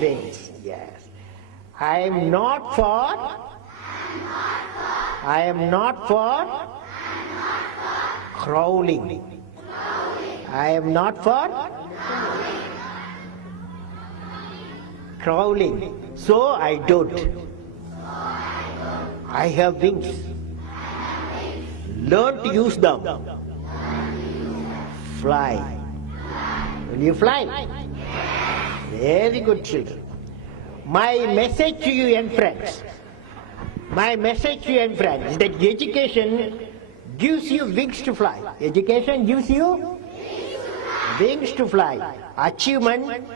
Wings, yes. I am not for. I am not for crawling. I am not for crawling. So I don't. I have wings. Learn to use them. Fly. Will you fly? Very good, children. My message to you, young friends. My message to you, young friends, is that education gives you wings to fly. Education gives you wings to fly. Achievement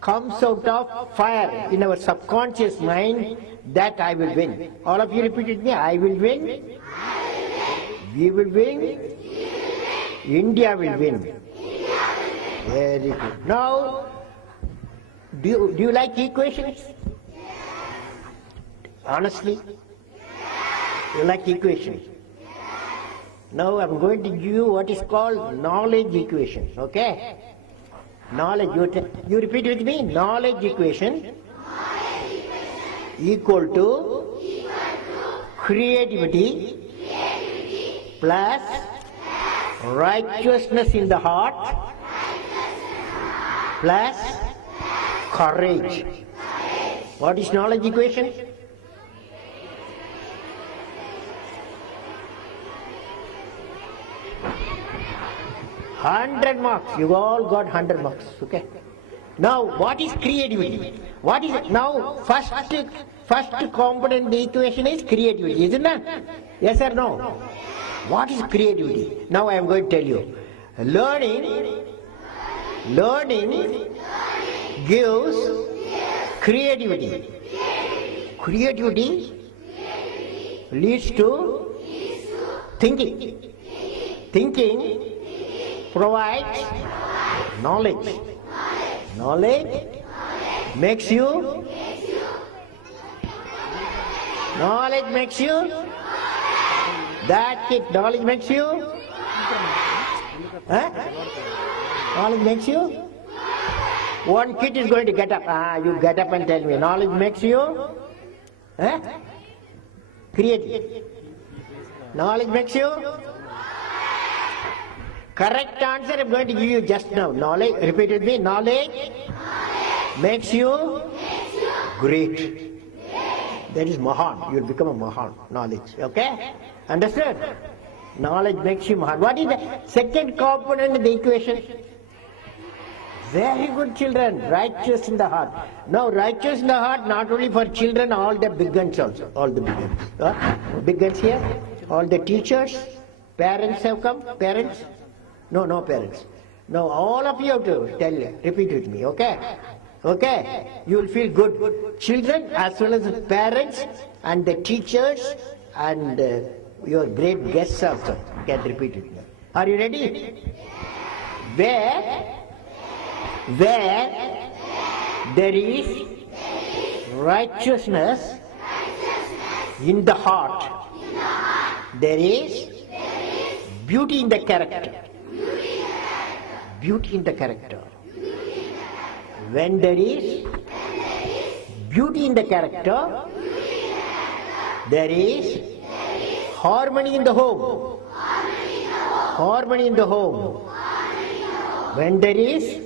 comes out of fire in our subconscious mind that I will win. All of you repeat with me. I will win. We will win. India will win. Very good. Now, do you like equations? Honestly? You like equations? Now I'm going to give you what is called knowledge equations, okay? Knowledge, you repeat with me. Knowledge equation equal to creativity plus righteousness in the heart plus courage. What is knowledge equation? $100 marks. You all got 100 marks. Okay. Now, what is creativity? What is it? Now, first component in the equation is creativity, isn't it? Yes or no? What is creativity? Now, I am going to tell you. Learning gives creativity. Creativity leads to thinking. Thinking provides knowledge. Knowledge makes you. Knowledge makes you. That kid, knowledge makes you. Huh? Knowledge makes you. One kid is going to get up. You get up and tell me. Knowledge makes you. Huh? Creative. Knowledge makes you. Correct answer I'm going to give you just now. Knowledge, repeat with me. Knowledge makes you great. That is Mahan. You will become a Mahan. Knowledge. Okay? Understood? Knowledge makes you Mahan. What is the second component in the equation? Very good, children. Righteous in the heart. Now, righteous in the heart not only for children, all the big guns also. All the big guns. Big guns here. All the teachers. Parents have come. Parents. No parents. Now all of you have to tell, repeat with me, okay? Okay? You will feel good. Children as well as the parents and the teachers and your great guests also can repeat with me. Are you ready? Where there is righteousness in the heart, there is beauty in the character. Beauty in the character. When there is beauty in the character, there is harmony in the home. Harmony in the home. When there is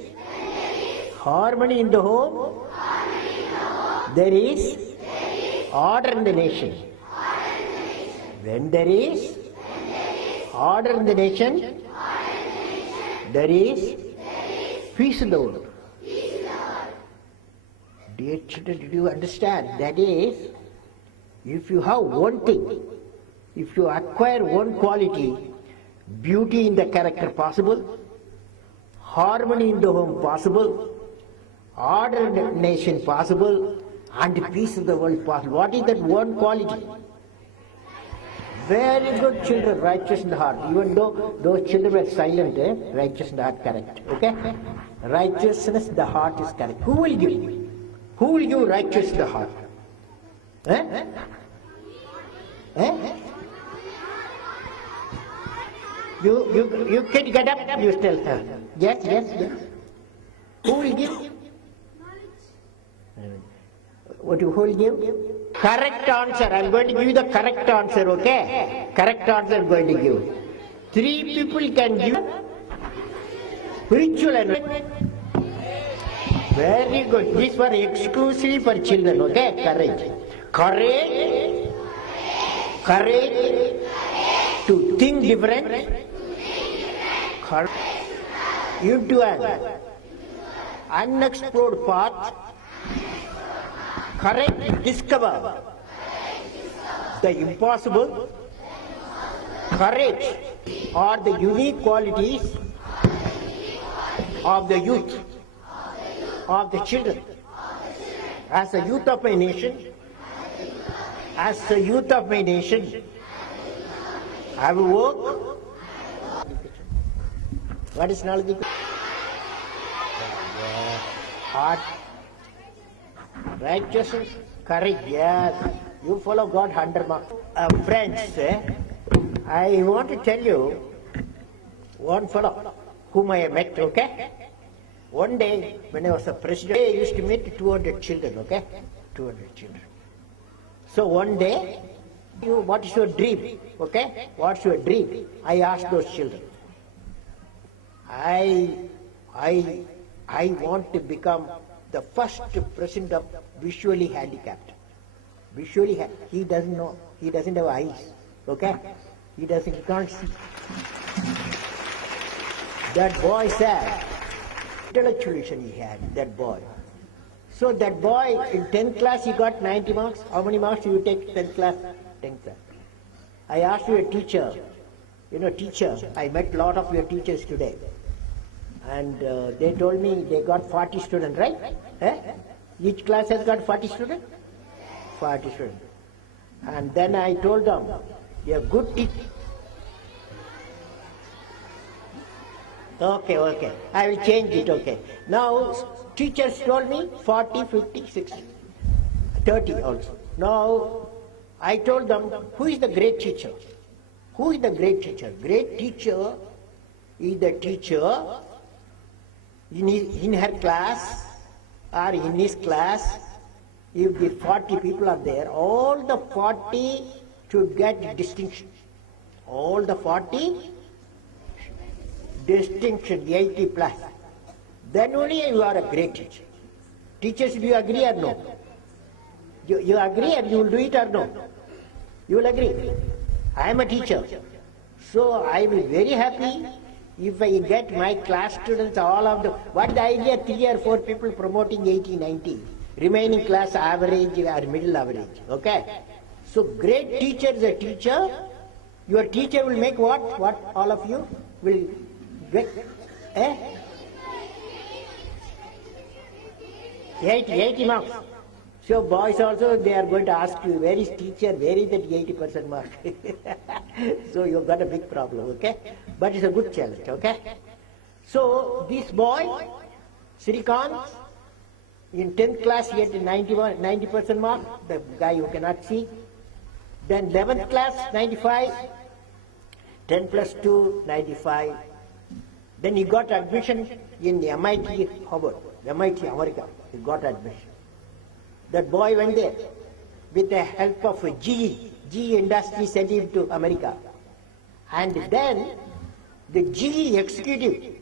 harmony in the home, there is order in the nation. When there is order in the nation, there is peace in the world. Dear children, did you understand? That is, if you have one thing, if you acquire one quality, beauty in the character possible, harmony in the home possible, order in the nation possible, and peace in the world possible. What is that one quality? Very good, children, righteous in the heart. Even though those children were silent, righteous in the heart, correct. Okay? Righteousness in the heart is correct. Who will give? Who will give righteous in the heart? Eh? Eh? You can get up, you tell her. Yes. Who will give? What you will give? Correct answer. I'm going to give you the correct answer, okay? Correct answer I'm going to give. 3 people can give spiritual and very good. These were exclusively for children, okay? Courage. Courage. Courage to think different. Courage into an unexplored path. Courage to discover the impossible. Courage are the unique qualities of the youth, of the children. As a youth of my nation, as a youth of my nation, I will work. What is knowledge? Heart, righteousness, courage, yes. You follow God 100 marks. Friends, I want to tell you one fellow whom I have met, okay? One day, when I was a president, I used to meet 200 children, okay? 200 children. So one day, what is your dream, okay? What's your dream? I asked those children. I want to become the first president of visually handicapped. He doesn't know. He doesn't have eyes, okay? He can't see. That boy said, intellectualism he had, that boy. So that boy, in 10th class, he got 90 marks. How many marks do you take 10th class? 10th class. I asked you a teacher, teacher, I met a lot of your teachers today. And they told me they got 40 students, right? Each class has got 40 students? 40 students. And then I told them, you're a good teacher. Okay. I will change it, okay. Now, teachers told me 40, 50, 60, 30 also. Now, I told them, who is the great teacher? Who is the great teacher? Great teacher is the teacher in her class or in his class. If the 40 people are there, all the 40 should get distinction. All the 40 distinction, 80 plus. Then only you are a great teacher. Teachers, do you agree or no? You agree and you will do it or no? You will agree. I am a teacher. So I will be very happy if I get my class students, all of them. What the idea, 3 or 4 people promoting 80, 90. Remaining class average or middle average. Okay? So great teacher is a teacher. Your teacher will make what? What all of you will get? 80 marks. So boys also, they are going to ask you, where is teacher, where is that 80% mark? So you've got a big problem, okay? But it's a good challenge, okay? So this boy, Srikant, in 10th class he had 90% mark, the guy who cannot see. Then 11th class, 95, 10 plus 2, 95. Then he got admission in the MIT Harvard, MIT America, he got admission. That boy went there with the help of GE Industries sent him to America. And then the GE executive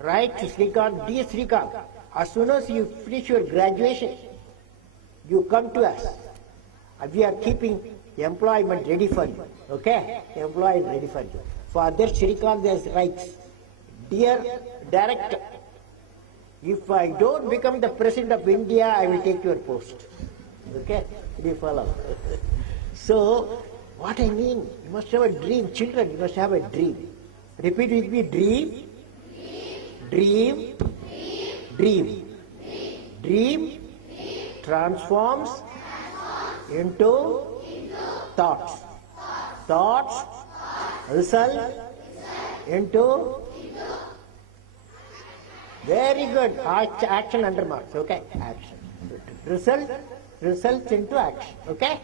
writes to Srikant, dear Srikant, as soon as you finish your graduation, you come to us. We are keeping employment ready for you. Okay? Employment ready for you. For that, Srikant has writes, dear director, if I don't become the president of India, I will take your post. Okay? Do you follow? So, what I mean, you must have a dream. Children, you must have a dream. Repeat with me, dream. Dream. Dream. Dream transforms into thoughts. Thoughts result into very good action under marks. Okay, action. Results into action. Okay,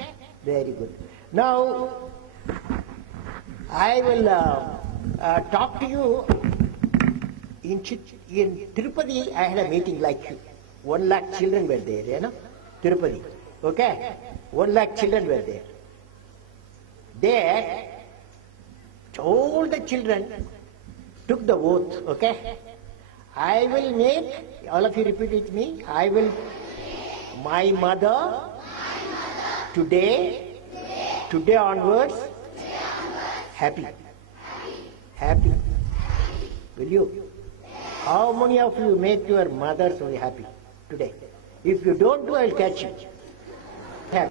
very good. Now I will talk to you. In Tirupati, I had a meeting like you. 1 lakh children were there, Tirupati. Okay? 1 lakh children were there. There, all the children took the oath, okay? I will make, all of you repeat with me, I will, my mother, today onwards, happy. Happy. Will you? How many of you make your mother so happy today? If you don't do, I will catch you.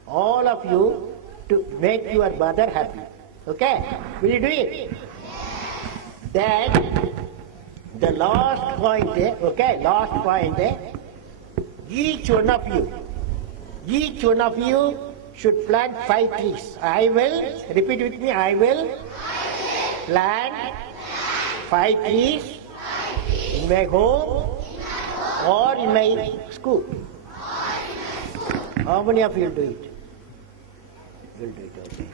All of you to make your mother happy. Okay? Will you do it? Then, the last point, last point, each one of you should plant 5 trees. I will, repeat with me, I will plant 5 trees in my home or in my school. How many of you will do it? Will do it, okay.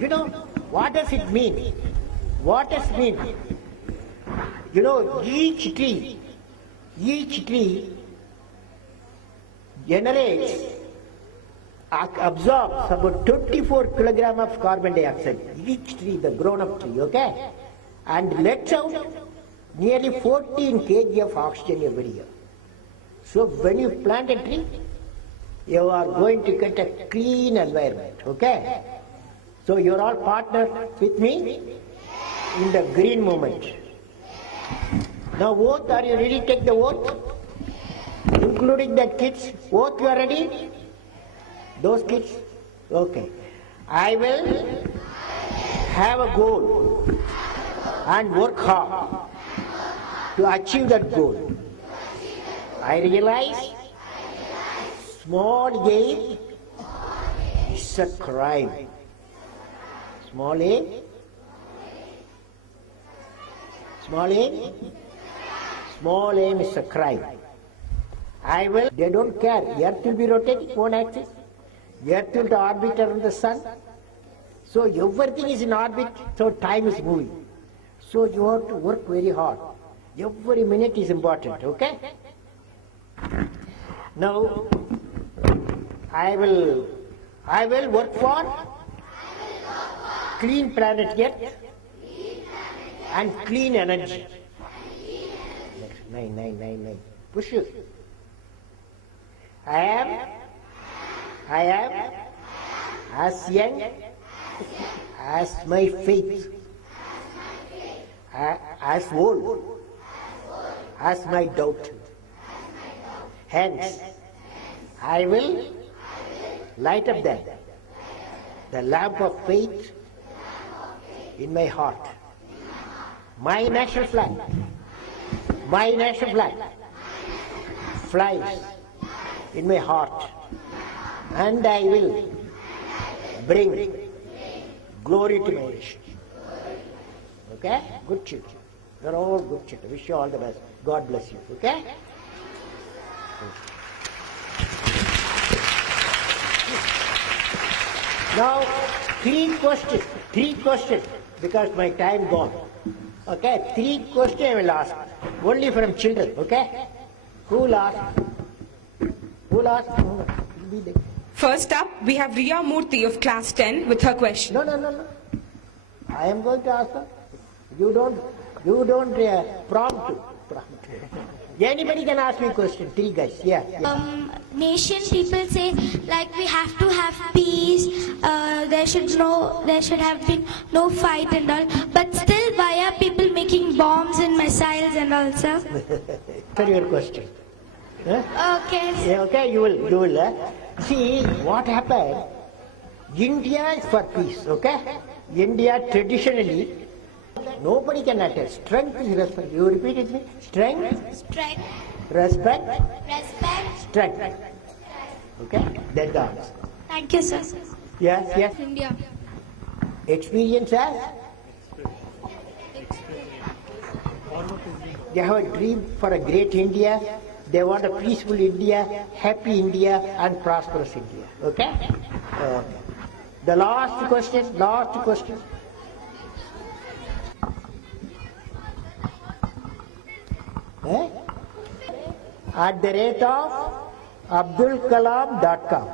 You know, what does it mean? What does it mean? You know, each tree generates, absorbs about 24 kilograms of carbon dioxide. Each tree, the grown-up tree, okay? And lets out nearly 14 kg of oxygen every year. So when you plant a tree, you are going to get a clean environment, okay? So you're all partners with me in the green movement. Now oath, are you ready to take the oath? Including the kids. Oath, you are ready? Those kids? Okay. I will have a goal and work hard to achieve that goal. I realize small gain is a crime. Small aim is a crime. I will, they don't care. Earth will be rotating one axis. Earth will orbit around the sun. So everything is in orbit, so time is moving. So you have to work very hard. Every minute is important, okay? Now, I will work for clean planet Earth and clean energy. Nine. Push you. I am as young as my faith, as old as my doubt. Hence, I will light up the lamp of faith in my heart. My national flag flies in my heart, and I will bring glory to my nation. Okay? Good children. You're all good children. Wish you all the best. God bless you. Okay? Now, three questions, because my time gone. Okay? 3 questions I will ask. Only from children. Okay? Who will ask? First up, we have Riya Murthy of class 10 with her question. No. I am going to ask her. You don't prompt. Anybody can ask me a question. 3 guys. Yeah. Nation people say like we have to have peace. There should have been no fight and all. But still, why are people making bombs and missiles and all, sir? Answer your question. Okay. Yeah, okay, you will. See, what happened? India is for peace, okay? India traditionally, nobody can attack. Strength is respect. You repeat it with me. Strength. Respect. Strength. Okay? That's the answer. Thank you, sir. Yes. India. Experience as? They have a dream for a great India. They want a peaceful India, happy India, and prosperous India. Okay? The last question. @ AbdulKalam.com.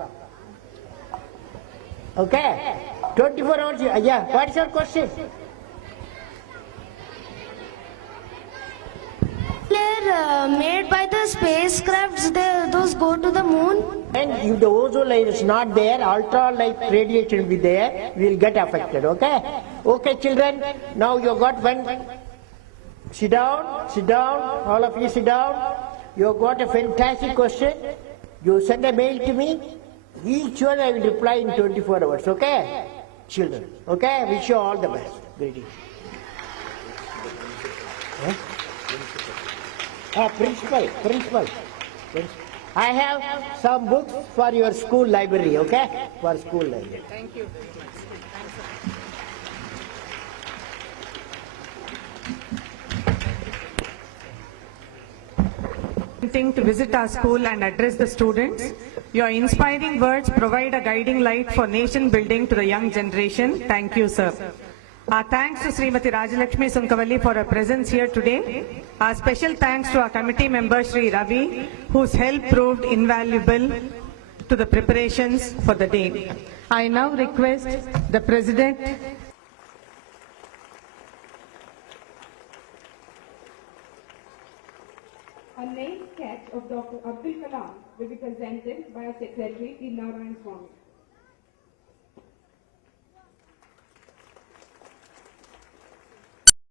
Okay? 24 hours, yeah. What is your question? They're made by the spacecrafts, those go to the moon. And if the ozone layer is not there, ultralight radiation will be there, we will get affected, okay? Okay, children, now you got one. Sit down, all of you sit down. You got a fantastic question. You send a mail to me. Each one I will reply in 24 hours, okay? Children, okay? Wish you all the best. Greetings. Principal. I have some books for your school library, okay? For school library. Thank you. To visit our school and address the students. Your inspiring words provide a guiding light for nation building to the young generation. Thank you, sir. Our thanks to Srimati Rajalakshmi Sunkavalli for her presence here today. Our special thanks to our committee member Sri Ravi, whose help proved invaluable to the preparations for the day. I now request the President A name sketch of Dr. Abdul Kalam will be presented by our Secretary, Narayan Swami.